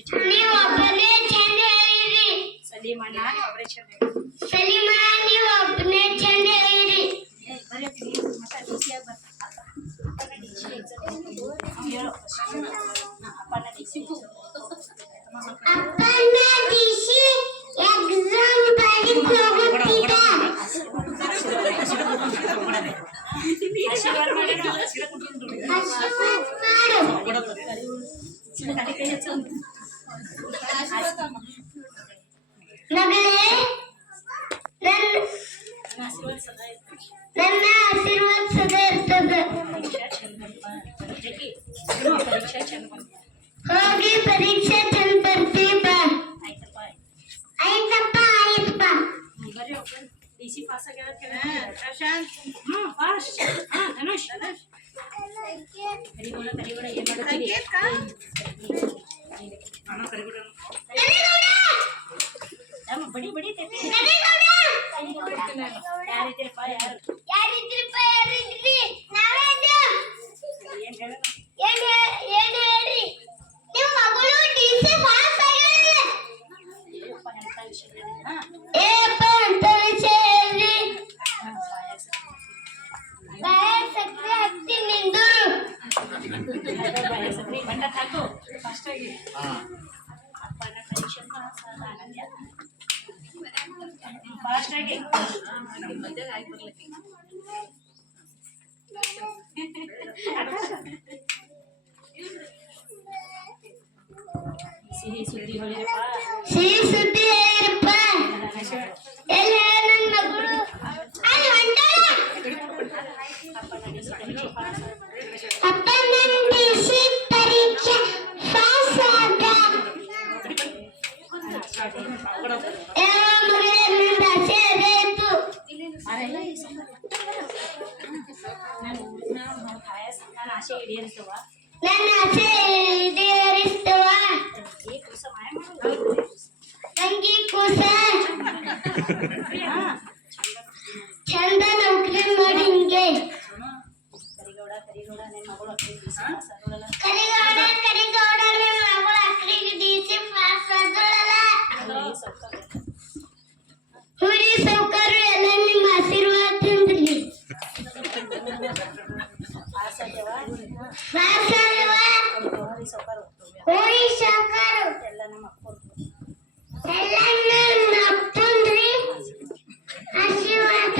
ನೀವು ಒಬ್ಬನೇ ಚಂದ ಹೇಳಿರಿ ಸಲೀಮಣ್ಣ ಒಬ್ಬರೇ ಚಂದ ಸಲಿಮಾ ನೀವು ಒಬ್ಬನೇ ಚಂದ ಹೇಳಿರಿ ಬರೀ ಮತ್ತೆ ಡಿಸಿಯಾಗ ಅಪ್ಪನ ಡಿಸಿ ಹೇಳೋ ಅಪ್ಪನ ಡಿಸಿ ಅಪ್ಪನ ಡಿಸಿ ಎಕ್ಸಾಮ್ ಬರೀಕ್ ಹೋಗುತ್ತಿದ್ದ ಆಶೀರ್ವಾದ ಮಾಡೋಣ ಆಶೀರ್ವಾದ ಮಾಡು ಮಗಳೇ ನನ್ನ ಆಶೀರ್ವಾದ ಸದಾ ಇರ್ತದೆ ನನ್ನ ಆಶೀರ್ವಾದ ಸದಾ ಇರ್ತದೆ ಪರೀಕ್ಷಾ ಚಂದ ಪರೀಕ್ಷೆಗೆ ಪರೀಕ್ಷಾ ಚಂದ ಹೋಗಿ ಪರೀಕ್ಷೆ ಚಂದ ಬರ್ತಿ ಬಾ ಆಯ್ತಪ್ಪ ಆಯ್ತಪ್ಪ ಆಯ್ತಪ್ಪ ಬರ್ರಿ ಒಬ್ಬರು ಡಿ ಸಿ ಪಾಸ್ ಆಗ್ಯಾರ ಪ್ರಶಾಂತ್ ಹ್ಞೂ ಪಾಸ್ ಹಾಂ ಧನುಷ್ ಧನುಷ್ ಕರಿಗೋಡ ಕರಿಗೋಡ ಏನ್ ಮಾಡ್ತೀರಿ ಫಾಸ್ಟ್ ಆಗಿ ಸಿಹಿ ಸುದ್ದಿ ಹೇಳಿರಪ್ಪ ಸಿಹಿ ಸುದ್ದಿ ಪಾಯಸ ನಾನು ಆಸೆ ಈಡೇರಿಸುವ ನನ್ನ ಆಸೆ ಈಡೇರಿಸ್ತವ ಈ ಕೆಲಸ ಮಾಯ ಮಾಡೋದು ತಂಗಿ ಕೂಸ ಹಾ ಚಂದ ನೌಕರಿ ಮಾಡಿ ಹಿಂಗೆ ಕರಿಗೌಡ ಕರಿಗೌಡ ನಿನ್ನ ಮಗಳು ಅಕ್ಕಿ ಬಿಸಿ ಪಾಸ್ ಆಗೋಳಲ್ಲ ಕರಿಗೌಡ ಕರಿಗೌಡ ಎಲ್ಲ ನಮ್ಮ ಅಪ್ಪ ಆಶೀರ್ವಾದ